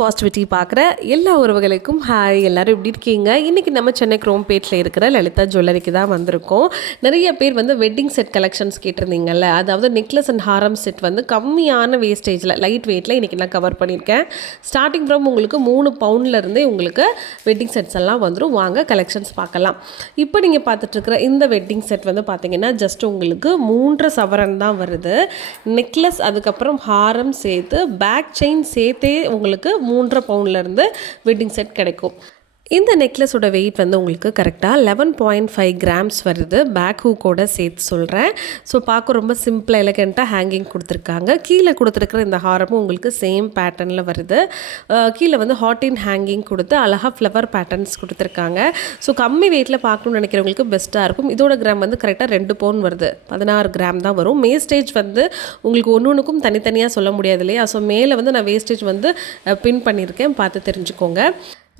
Positivity பார்க்குற எல்லா உறவுகளுக்கும் ஹாய். எல்லோரும் எப்படி இருக்கீங்க? இன்றைக்கி நம்ம சென்னை குரோம்பேட்டில் இருக்கிற லலிதா ஜுவல்லரிக்கு தான் வந்திருக்கோம். நிறைய பேர் வந்து வெட்டிங் செட் கலெக்ஷன்ஸ் கேட்டிருந்தீங்கல்ல, அதாவது நெக்லஸ் அண்ட் ஹாரம் செட் வந்து கம்மியான வேஸ்டேஜில் லைட் வெயிட்டில் இன்றைக்கி நான் கவர் பண்ணியிருக்கேன். ஸ்டார்டிங் ஃப்ரம் உங்களுக்கு 3 பவுண்ட்லேருந்தே உங்களுக்கு வெட்டிங் செட்ஸ் எல்லாம் வந்துடும். வாங்க கலெக்ஷன்ஸ் பார்க்கலாம். இப்போ நீங்கள் பார்த்துட்ருக்கிற இந்த வெட்டிங் செட் வந்து பார்த்தீங்கன்னா ஜஸ்ட் உங்களுக்கு 3 சவரன் தான் வருது. நெக்லஸ் அதுக்கப்புறம் ஹாரம் சேர்த்து பேக் செயின் சேர்த்தே உங்களுக்கு 3.5 பவுண்ட்லேருந்து வெட்டிங் செட் கிடைக்கும். இந்த நெக்லஸோட வெயிட் வந்து உங்களுக்கு கரெக்டாக 11.5 கிராம்ஸ் வருது. பேக் ஹூக்கோட சேர்த்து சொல்கிறேன். ஸோ பார்க்க ரொம்ப சிம்பிளாக எலகெண்ட்டாக ஹேங்கிங் கொடுத்துருக்காங்க. கீழே கொடுத்துருக்குற இந்த ஹாரமும் உங்களுக்கு சேம் பேட்டர்னில் வருது. கீழே வந்து ஹாட்டின் ஹேங்கிங் கொடுத்து அழகாக ஃப்ளவர் பேட்டர்ன்ஸ் கொடுத்துருக்காங்க. ஸோ கம்மி வெயிட்டில் பார்க்கணும்னு நினைக்கிறவங்களுக்கு பெஸ்ட்டாக இருக்கும். இதோட கிராம் வந்து கரெக்டாக 2 பவுண்ட் வருது. 16 கிராம் தான் வரும். வேஸ்டேஜ் வந்து உங்களுக்கு ஒன்றுக்கும் தனித்தனியாக சொல்ல முடியாது இல்லையா? ஸோ மேலே வந்து நான் வேஸ்டேஜ் வந்து பின் பண்ணியிருக்கேன், பார்த்து தெரிஞ்சுக்கோங்க.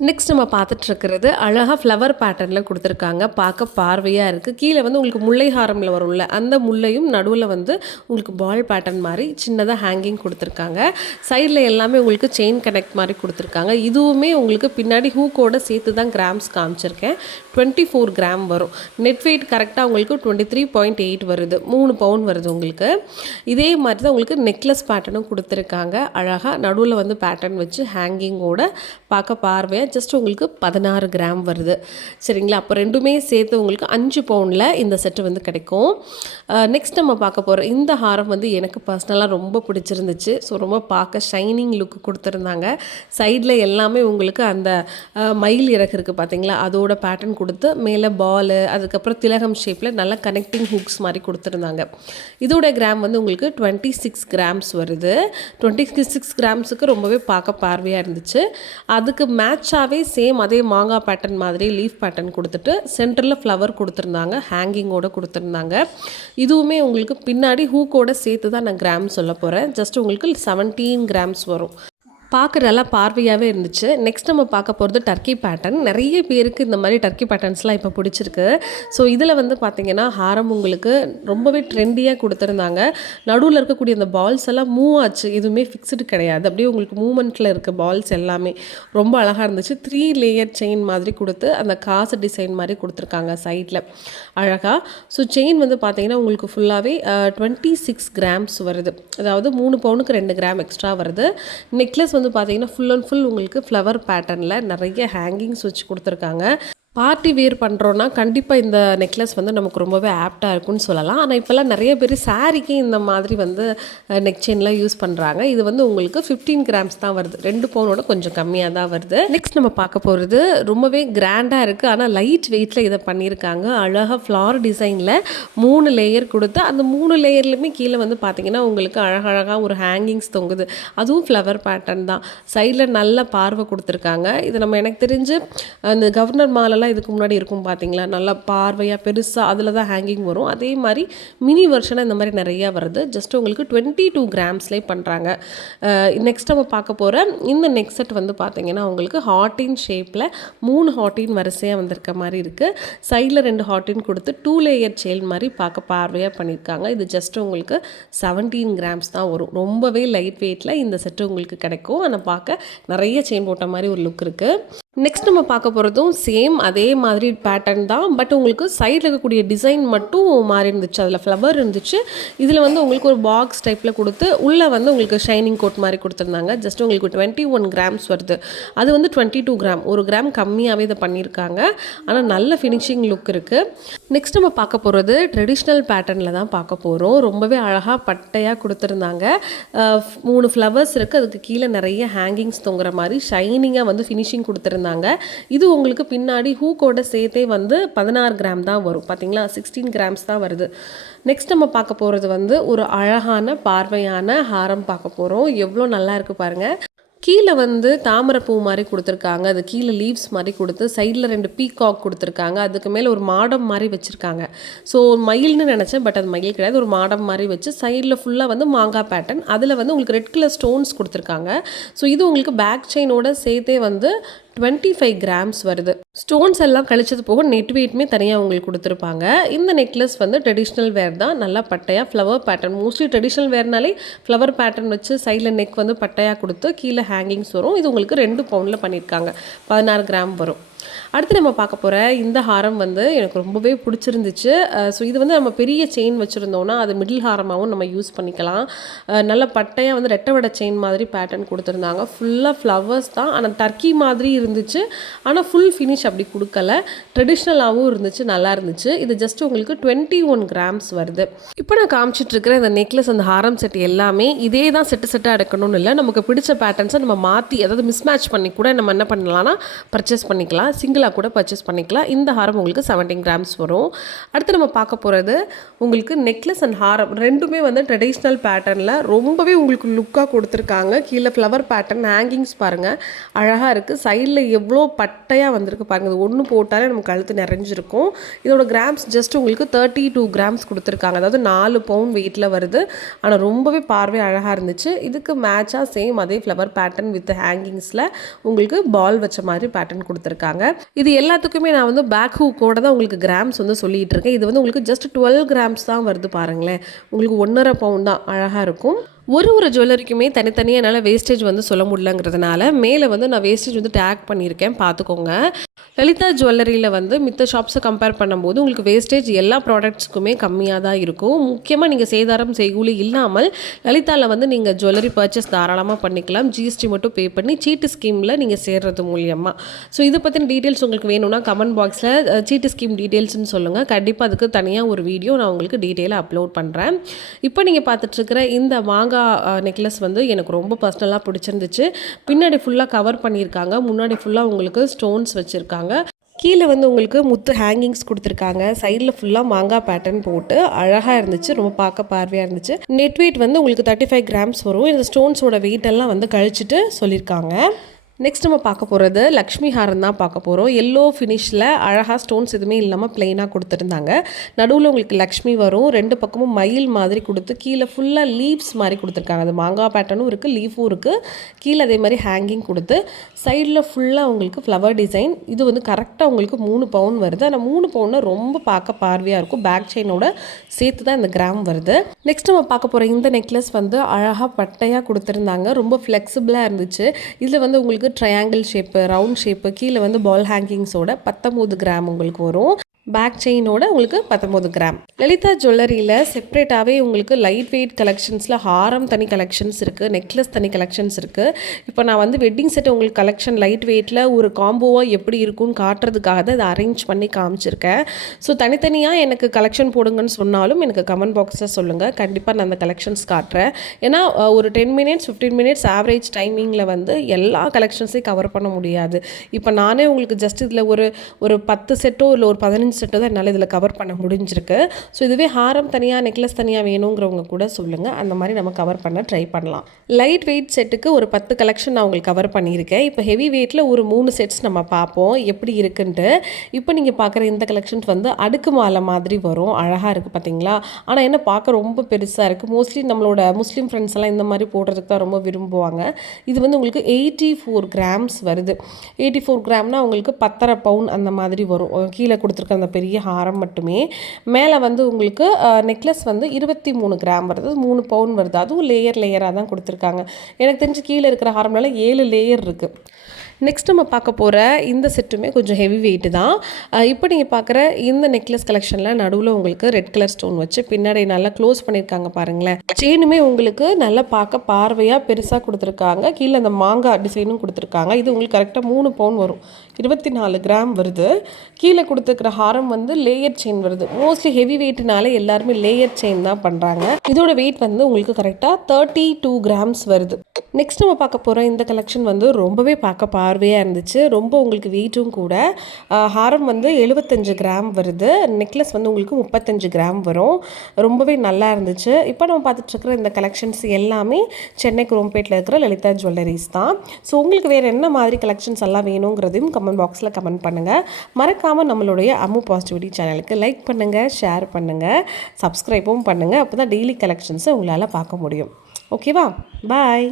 நெக்ஸ்ட் நம்ம பார்த்துட்ருக்கிறது அழகாக ஃப்ளவர் பேட்டர்னில் கொடுத்துருக்காங்க. பார்க்க பார்வையாக இருக்குது. கீழே வந்து உங்களுக்கு முல்லை ஹாரமில் வரும்ல, அந்த முல்லையும் நடுவில் வந்து உங்களுக்கு பால் பேட்டர்ன் மாதிரி சின்னதாக ஹேங்கிங் கொடுத்துருக்காங்க. சைடில் எல்லாமே உங்களுக்கு செயின் கனெக்ட் மாதிரி கொடுத்துருக்காங்க. இதுவுமே உங்களுக்கு பின்னாடி ஹூக்கோட சேர்த்து தான் கிராம்ஸ் காமிச்சிருக்கேன். 24 கிராம் வரும். நெட் வெயிட் கரெக்டாக உங்களுக்கு 23.8 வருது. 3 பவுண்ட் வருது உங்களுக்கு. இதே மாதிரி தான் உங்களுக்கு நெக்லஸ் பேட்டர்னும் கொடுத்துருக்காங்க. அழகாக நடுவில் வந்து பேட்டர்ன் வச்சு ஹேங்கிங்கோட பார்க்க பார்வையாக ஜஸ்ட் உங்களுக்கு 16 கிராம் வருது. சரிங்களா? அப்போ ரெண்டுமே சேர்த்து உங்களுக்கு 5 பவுண்டில் இந்த செட்டு வந்து கிடைக்கும். நெக்ஸ்ட் நம்ம பார்க்க போகிற இந்த ஹாரம் வந்து எனக்கு பர்சனலாக ரொம்ப பிடிச்சிருந்துச்சு. ஸோ ரொம்ப பார்க்க ஷைனிங் லுக் கொடுத்துருந்தாங்க. சைடில் எல்லாமே உங்களுக்கு அந்த மயில் இறகு இருக்குது பார்த்தீங்களா, அதோட பேட்டர்ன் கொடுத்து மேலே பால் அதுக்கப்புறம் திலகம் ஷேப்பில் நல்லா கனெக்டிங் ஹூக்ஸ் மாதிரி கொடுத்துருந்தாங்க. இதோட கிராம் வந்து உங்களுக்கு 26 கிராம்ஸ் வருது. 26 கிராம்ஸுக்கு ரொம்பவே பார்க்க பார்வையாக இருந்துச்சு. அதுக்கு மேட்சாகவே சேம் அதே மாங்காய் பேட்டர்ன் மாதிரி லீஃப் பேட்டர்ன் கொடுத்துட்டு சென்டரில் ஃப்ளவர் கொடுத்துருந்தாங்க, ஹேங்கிங்கோடு கொடுத்துருந்தாங்க. இதுவுமே உங்களுக்கு பின்னாடி ஹூக்கோட சேர்த்து தான் நான் கிராம் சொல்ல போகிறேன். ஜஸ்ட் உங்களுக்கு 17 கிராம்ஸ் வரும். பார்க்க நல்லா பார்வையாகவே இருந்துச்சு. நெக்ஸ்ட் நம்ம பார்க்க போகிறது டர்க்கி பேட்டர்ன். நிறைய பேருக்கு இந்த மாதிரி டர்க்கி பேட்டர்ன்ஸ்லாம் இப்போ பிடிச்சிருக்கு. ஸோ இதில் வந்து பார்த்திங்கன்னா ஹாரம் உங்களுக்கு ரொம்பவே ட்ரெண்டியாக கொடுத்துருந்தாங்க. நடுவில் இருக்கக்கூடிய அந்த பால்ஸ் எல்லாம் மூவ் ஆச்சு, எதுவுமே ஃபிக்ஸ்டு கிடையாது. அப்படியே உங்களுக்கு மூமெண்ட்டில் இருக்க பால்ஸ் எல்லாமே ரொம்ப அழகாக இருந்துச்சு. 3 லேயர் செயின் மாதிரி கொடுத்து அந்த காசு டிசைன் மாதிரி கொடுத்துருக்காங்க சைடில் அழகாக. ஸோ செயின் வந்து பார்த்திங்கன்னா உங்களுக்கு ஃபுல்லாகவே 26 கிராம்ஸ் வருது. அதாவது 3 பவுனுக்கு 2 கிராம் எக்ஸ்ட்ரா வருது. நெக்லஸ் வந்து பார்த்தீங்கன்னா ஃபுல் அண்ட் ஃபுல் உங்களுக்கு ஃப்ளவர் பேட்டர்னில் நிறைய ஹேங்கிங்ஸ் வச்சு கொடுத்துருக்காங்க. பார்ட்டி வேர் பண்ணுறோன்னா கண்டிப்பாக இந்த நெக்லஸ் வந்து நமக்கு ரொம்பவே ஆப்டாக இருக்குன்னு சொல்லலாம். ஆனால் இப்போல்லாம் நிறைய பேர் சாரிக்கு இந்த மாதிரி வந்து நெக் செயின்லாம் யூஸ் பண்ணுறாங்க. இது வந்து உங்களுக்கு 15 கிராம்ஸ் தான் வருது. 2 பவுனோட கொஞ்சம் கம்மியாக தான் வருது. நெக்ஸ்ட் நம்ம பார்க்க போகிறது ரொம்பவே கிராண்டாக இருக்குது, ஆனால் லைட் வெயிட்டில் இதை பண்ணியிருக்காங்க. அழகாக ஃப்ளார் டிசைனில் 3 லேயர் கொடுத்து அந்த 3 லேயர்லையுமே கீழே வந்து பார்த்திங்கன்னா உங்களுக்கு அழகழகாக ஒரு ஹேங்கிங்ஸ் தொங்குது. அதுவும் ஃப்ளவர் பேட்டர்ன் தான். சைடில் நல்ல பார்வை கொடுத்துருக்காங்க. இது நம்ம எனக்கு தெரிஞ்சு அந்த கவர்னர் மாலெல்லாம் இதுக்கு முன்னாடி இருக்கும் பார்த்தீங்களா, நல்லா பார்வையாக பெருசாக அதில் தான் ஹேங்கிங் வரும். அதே மாதிரி மினி வெர்ஷனாக இந்த மாதிரி நிறையா வருது. ஜஸ்ட் உங்களுக்கு 22 கிராம்ஸ்லேயே பண்ணுறாங்க. நெக்ஸ்ட் நம்ம பார்க்க போகிற இந்த நெக் செட் வந்து பார்த்தீங்கன்னா உங்களுக்கு ஹாட்டின் ஷேப்பில் 3 ஹாட்டின் வரிசையாக வந்திருக்க மாதிரி இருக்குது. சைடில் 2 ஹாட்டின் கொடுத்து 2 லேயர் செயின் மாதிரி பார்க்க பார்வையாக பண்ணியிருக்காங்க. இது ஜஸ்ட் உங்களுக்கு 17 கிராம்ஸ் தான் வரும். ரொம்பவே லைட் வெயிட்டில் இந்த செட்டு உங்களுக்கு கிடைக்கும். ஆனால் பார்க்க நிறைய செயின் போட்ட மாதிரி ஒரு லுக் இருக்குது. நெக்ஸ்ட் நம்ம பார்க்க போகிறதும் சேம் அதே மாதிரி பேட்டர்ன் தான். பட் உங்களுக்கு சைடில் இருக்கக்கூடிய டிசைன் மட்டும் மாறி இருந்துச்சு. அதில் ஃப்ளவர் இருந்துச்சு. இதில் வந்து உங்களுக்கு ஒரு பாக்ஸ் டைப்பில் கொடுத்து உள்ளே வந்து உங்களுக்கு ஷைனிங் கோட் மாதிரி கொடுத்துருந்தாங்க. ஜஸ்ட் உங்களுக்கு 21 கிராம்ஸ் வருது. அது வந்து 22 கிராம், 1 கிராம் கம்மியாகவே இதை பண்ணியிருக்காங்க. ஆனால் நல்ல ஃபினிஷிங் லுக் இருக்குது. நெக்ஸ்ட் நம்ம பார்க்க போகிறது ட்ரெடிஷ்னல் பேட்டர்னில் தான் பார்க்க போகிறோம். ரொம்பவே அழகாக பட்டையாக கொடுத்துருந்தாங்க. 3 ஃப்ளவர்ஸ் இருக்குது. அதுக்கு கீழே நிறைய ஹேங்கிங்ஸ் தொங்குற மாதிரி ஷைனிங்காக வந்து ஃபினிஷிங் கொடுத்துருந்தாங்க. இது உங்களுக்கு பின்னாடி ஹூக்கோட சேர்த்தே வந்து 16 கிராம் தான் வரும். பார்த்தீங்களா, 16 கிராம்ஸ் தான் வருது. நெக்ஸ்ட் நம்ம பார்க்க போகிறது வந்து ஒரு அழகான பார்வையான ஹாரம் பார்க்க போகிறோம். எவ்வளோ நல்லா இருக்குது பாருங்கள். கீழே வந்து தாமரைப்பூ மாதிரி கொடுத்துருக்காங்க. அது கீழே லீவ்ஸ் மாதிரி கொடுத்து சைடில் 2 பீகாக் கொடுத்துருக்காங்க. அதுக்கு மேலே ஒரு மாடம் மாதிரி வச்சுருக்காங்க. ஸோ மயில்னு நினச்சேன், பட் அது மயில் கிடையாது. ஒரு மாடம் மாதிரி வச்சு சைடில் ஃபுல்லாக வந்து மாங்காய் பேட்டர்ன், அதில் வந்து உங்களுக்கு ரெட் கலர் ஸ்டோன்ஸ் கொடுத்துருக்காங்க. ஸோ இது உங்களுக்கு பேக் செயினோட சேர்த்தே வந்து 25 கிராம்ஸ் வருது. ஸ்டோன்ஸ் எல்லாம் கழிச்சது போக நெட் வெயிட்டுமே தனியாக உங்களுக்கு கொடுத்துருப்பாங்க. இந்த நெக்லஸ் வந்து ட்ரெடிஷ்னல் வேர் தான், நல்லா பட்டையாக ஃப்ளவர் பேட்டர்ன். மோஸ்ட்லி ட்ரெடிஷ்னல் வேர்னாலே ஃப்ளவர் பேட்டர்ன் வச்சு சைடில் நெக் வந்து பட்டையாக கொடுத்து கீழே ஹேங்கிங்ஸ் வரும். இது உங்களுக்கு 2 பவுண்டில் பண்ணியிருக்காங்க, 16 கிராம் வரும். அடுத்து நம்ம பார்க்க போகிற இந்த ஹாரம் வந்து எனக்கு ரொம்பவே பிடிச்சிருந்துச்சு. ஸோ இது வந்து நம்ம பெரிய செயின் வச்சுருந்தோன்னா அது மிடில் ஹாரமாகவும் நம்ம யூஸ் பண்ணிக்கலாம். நல்ல பட்டையாக வந்து ரெட்டை வடை செயின் மாதிரி பேட்டர்ன் கொடுத்துருந்தாங்க. ஃபுல்லாக ஃப்ளவர்ஸ் தான், ஆனால் டர்க்கி மாதிரி இருந்துச்சு. ஆனால் ஃபுல் ஃபினிஷ் அப்படி கொடுக்கல, ட்ரெடிஷ்னலாகவும் இருந்துச்சு, நல்லா இருந்துச்சு. இது ஜஸ்ட் உங்களுக்கு 21 கிராம்ஸ் வருது. இப்போ நான் காமிச்சிட்ருக்கிற இந்த நெக்லஸ், அந்த ஹாரம் செட் எல்லாமே இதே தான் செட்டாக எடுக்கணும்னு இல்லை. நமக்கு பிடிச்ச பேட்டர்ன்ஸை நம்ம மாற்றி, அதாவது மிஸ்மேட்ச் பண்ணி கூட நம்ம என்ன பண்ணலாம்னா பர்ச்சேஸ் பண்ணிக்கலாம், சிங்கிளாக கூட பர்ச்சேஸ் பண்ணிக்கலாம். இந்த ஹாரம் உங்களுக்கு 17 கிராம்ஸ் வரும். அடுத்து நம்ம பார்க்க போகிறது உங்களுக்கு நெக்லஸ் அண்ட் ஹாரம் ரெண்டுமே வந்து ட்ரெடிஷ்னல் பேட்டர்னில் ரொம்பவே உங்களுக்கு லுக்காக கொடுத்துருக்காங்க. கீழே ஃப்ளவர் பேட்டர்ன் ஹேங்கிங்ஸ் பாருங்கள், அழகாக இருக்குது. சைடில் எவ்வளோ பட்டையாக வந்திருக்கு பாருங்கள். இது ஒன்று போட்டாலே நமக்கு கழுத்து நிறைஞ்சிருக்கும். இதோட கிராம்ஸ் ஜஸ்ட் உங்களுக்கு 32 கிராம்ஸ் கொடுத்துருக்காங்க, அதாவது 4 பவுண்ட் வெயிட்டில் வருது. ஆனால் ரொம்பவே பார்வை அழகாக இருந்துச்சு. இதுக்கு மேட்சாக சேம் அதே ஃப்ளவர் பேட்டர்ன் வித் ஹேங்கிங்ஸில் உங்களுக்கு பால் வச்ச மாதிரி பேட்டர்ன் கொடுத்துருக்காங்க. இது எல்லாத்துக்குமே நான் வந்து பேக் ஹூக்கோட தான் உங்களுக்கு கிராம்ஸ் வந்து சொல்லிகிட்டு இருக்கேன். இது வந்து உங்களுக்கு ஜஸ்ட் 12 கிராம்ஸ் தான் வருது பாருங்களேன். உங்களுக்கு 1.5 பவுண்ட் தான், அழகாக இருக்கும். ஒரு ஜுவல்லரிக்குமே தனித்தனியாக என்னால் வேஸ்டேஜ் வந்து சொல்ல முடியலங்கிறதுனால மேலே வந்து நான் வேஸ்டேஜ் வந்து டேக் பண்ணியிருக்கேன், பார்த்துக்கோங்க. லலிதா ஜுவல்லரியில் வந்து மித்த ஷாப்ஸை கம்பேர் பண்ணும்போது உங்களுக்கு வேஸ்டேஜ் எல்லா ப்ராடக்ட்ஸுக்குமே கம்மியாக தான் இருக்கும். முக்கியமாக நீங்கள் சேதாரம் செய்கூலி இல்லாமல் லலிதாவில் வந்து நீங்கள் ஜுவல்லரி பர்ச்சேஸ் தாராளமாக பண்ணிக்கலாம். ஜிஎஸ்டி மட்டும் பே பண்ணி சீட்டு ஸ்கீமில் நீங்கள் சேர்றது மூலியமாக. ஸோ இதை பற்றின டீட்டெயில்ஸ் உங்களுக்கு வேணும்னா கமெண்ட் பாக்ஸில் சீட்டு ஸ்கீம் டீட்டெயில்ஸ்னு சொல்லுங்கள். கண்டிப்பாக அதுக்கு தனியாக ஒரு வீடியோ நான் உங்களுக்கு டீட்டெயிலாக அப்லோட் பண்ணுறேன். இப்போ நீங்கள் பார்த்துட்ருக்கிற இந்த மாங்காய் நெக்லஸ் வந்து எனக்கு ரொம்ப பர்சனலாக பிடிச்சிருந்துச்சு. பின்னாடி ஃபுல்லாக கவர் பண்ணியிருக்காங்க, முன்னாடி ஃபுல்லாக உங்களுக்கு ஸ்டோன்ஸ் வச்சுருக்காங்க. கீழே வந்து உங்களுக்கு முத்து ஹேங்கிங்ஸ் கொடுத்துருக்காங்க. சைடில் ஃபுல்லாக மாங்காய் பேட்டர்ன் போட்டு அழகாக இருந்துச்சு, ரொம்ப பார்க்க பார்வையாக இருந்துச்சு. நெட் வெயிட் வந்து உங்களுக்கு 35 கிராம்ஸ் வரும். இந்த ஸ்டோன்ஸோட வெயிட் எல்லாம் வந்து கழிச்சிட்டு சொல்லியிருக்காங்க. நெக்ஸ்ட் நம்ம பார்க்க போகிறது லக்ஷ்மி ஹாரம் தான் பார்க்க போகிறோம். எல்லோ ஃபினிஷில் அழகாக ஸ்டோன்ஸ் எதுவுமே இல்லாமல் ப்ளெயினாக கொடுத்துருந்தாங்க. நடுவில் உங்களுக்கு லக்ஷ்மி வரும், 2 பக்கமும் மயில் மாதிரி கொடுத்து கீழே ஃபுல்லாக லீவ்ஸ் மாதிரி கொடுத்துருக்காங்க. அது மாங்காய் பேட்டர்னும் இருக்குது, லீஃபும் இருக்குது. கீழே அதே மாதிரி ஹேங்கிங் கொடுத்து சைடில் ஃபுல்லாக உங்களுக்கு ஃப்ளவர் டிசைன். இது வந்து கரெக்டாக உங்களுக்கு 3 பவுன் வருது. ஆனால் 3 பவுன்னா ரொம்ப பார்க்க பார்வையாக இருக்கும். பேக் செயினோட சேர்த்து தான் இந்த கிராம் வருது. நெக்ஸ்ட் நம்ம பார்க்க போகிற இந்த நெக்லஸ் வந்து அழகாக பட்டையாக கொடுத்துருந்தாங்க, ரொம்ப ஃப்ளெக்சிபிளாக இருந்துச்சு. இதில் வந்து உங்களுக்கு ட்ரையாங்கிள் ஷேப்பு, ரவுண்ட் ஷேப்பு, கீழே வந்து பால் ஹேங்கிங்ஸோட 19 கிராம் உங்களுக்கு வரும். பேக் செயினோட உங்களுக்கு 19 கிராம். லலிதா ஜுவல்லரியில் செப்பரேட்டாகவே உங்களுக்கு லைட் வெயிட் கலெக்ஷன்ஸில் ஹாரம் தனி கலெக்ஷன்ஸ் இருக்குது, நெக்லஸ் தனி கலெக்ஷன்ஸ் இருக்குது. இப்போ நான் வந்து வெட்டிங் செட் உங்களுக்கு கலெக்ஷன் லைட் வெயிட்டில் ஒரு காம்போவாக எப்படி இருக்குன்னு காட்டுறதுக்காக தான் இதை அரேஞ்ச் பண்ணி காமிச்சிருக்கேன். ஸோ தனித்தனியாக எனக்கு கலெக்ஷன் போடுங்கன்னு சொன்னாலும் எனக்கு கமெண்ட் பாக்ஸில் சொல்லுங்கள், கண்டிப்பாக நான் அந்த கலெக்ஷன்ஸ் காட்டுறேன். ஏன்னா ஒரு 10 மினிட்ஸ் 15 மினிட்ஸ் ஆவரேஜ் டைமிங்கில் வந்து எல்லா கலெக்ஷன்ஸையும் கவர் பண்ண முடியாது. இப்போ நானே உங்களுக்கு ஜஸ்ட் இதில் ஒரு 10 செட்டோ இல்லை ஒரு 15 செட்டு தான் என்னால் இதில் கவர் பண்ண முடிஞ்சிருக்கு. ஸோ இதுவே ஹாரம் தனியாக நெக்லஸ் தனியாக வேணுங்கிறவங்க கூட சொல்லுங்கள், அந்த மாதிரி நம்ம கவர் பண்ண ட்ரை பண்ணலாம். லைட் வெயிட் செட்டுக்கு ஒரு 10 கலெக்ஷன் நான் உங்களுக்கு கவர் பண்ணியிருக்கேன். இப்போ ஹெவி வெயிட்டில் ஒரு 3 செட்ஸ் நம்ம பார்ப்போம் எப்படி இருக்குன்ட்டு. இப்போ நீங்கள் பார்க்குற இந்த கலெக்ஷன்ஸ் வந்து அடுக்கு மாலை மாதிரி வரும், அழகாக இருக்குது பார்த்தீங்களா. ஆனால் என்ன பார்க்க ரொம்ப பெருசாக இருக்குது. மோஸ்ட்லி நம்மளோட முஸ்லீம் ஃப்ரெண்ட்ஸ் எல்லாம் இந்த மாதிரி போடுறதுக்கு தான் ரொம்ப விரும்புவாங்க. இது வந்து உங்களுக்கு 84 கிராம்ஸ் வருது. 84 கிராம்னா உங்களுக்கு 10.5 பவுன் அந்த மாதிரி வரும். கீழே கொடுத்துருக்க அந்த பெரிய ஹாரம் மட்டுமே. மேலே வந்து உங்களுக்கு நெக்லஸ் வந்து 23 கிராம் வருது, 3 பவுன் வருது. அதுவும் லேயராக தான் கொடுத்துருக்காங்க. எனக்கு தெரிஞ்சு கீழே இருக்கிற ஹாரம்னால 7 லேயர் இருக்குது. நெக்ஸ்ட் நம்ம பார்க்க போகிற இந்த செட்டுமே கொஞ்சம் ஹெவி வெயிட்டு தான். இப்போ நீங்கள் பார்க்குற இந்த நெக்லஸ் கலெக்ஷனில் நடுவில் உங்களுக்கு ரெட் கலர் ஸ்டோன் வச்சு பின்னாடி நல்லா க்ளோஸ் பண்ணியிருக்காங்க பாருங்களேன். செயினுமே உங்களுக்கு நல்லா பார்க்க பார்வையாக பெருசாக கொடுத்துருக்காங்க. கீழே அந்த மாங்காய் டிசைனும் கொடுத்துருக்காங்க. இது உங்களுக்கு கரெக்டாக 3 பவுன் வரும், 24 கிராம் வருது. கீழே கொடுத்துருக்கிற ஹாரம் வந்து லேயர் செயின் வருது. மோஸ்ட்லி ஹெவி வெயிட்னால எல்லாருமே லேயர் செயின் தான் பண்ணுறாங்க. இதோட வெயிட் வந்து உங்களுக்கு கரெக்டாக 32 கிராம்ஸ் வருது. நெக்ஸ்ட் நம்ம பார்க்க போகிற இந்த கலெக்ஷன் வந்து ரொம்பவே பார்க்க பார்வையாக இருந்துச்சு, ரொம்ப உங்களுக்கு வெயிட்டும் கூட. ஹாரம் வந்து 75 கிராம் வருது, நெக்லஸ் வந்து உங்களுக்கு 35 கிராம் வரும். ரொம்பவே நல்லா இருந்துச்சு. இப்போ நம்ம பார்த்துட்ருக்குற இந்த கலெக்ஷன்ஸ் எல்லாமே சென்னை குரோம்பேட்டில் இருக்கிற லலிதா ஜுவல்லரிஸ் தான். ஸோ உங்களுக்கு வேறு என்ன மாதிரி கலெக்ஷன்ஸ் எல்லாம் வேணுங்கிறதையும் கமெண்ட் பாக்ஸில் கமெண்ட் பண்ணுங்கள். மறக்காமல் நம்மளுடைய அம்மு பாசிட்டிவிட்டி சேனலுக்கு லைக் பண்ணுங்கள், ஷேர் பண்ணுங்கள், சப்ஸ்கிரைப்பும் பண்ணுங்கள். அப்போ தான் டெய்லி கலெக்ஷன்ஸை உங்களால் பார்க்க முடியும். ஓகேவா? பாய்.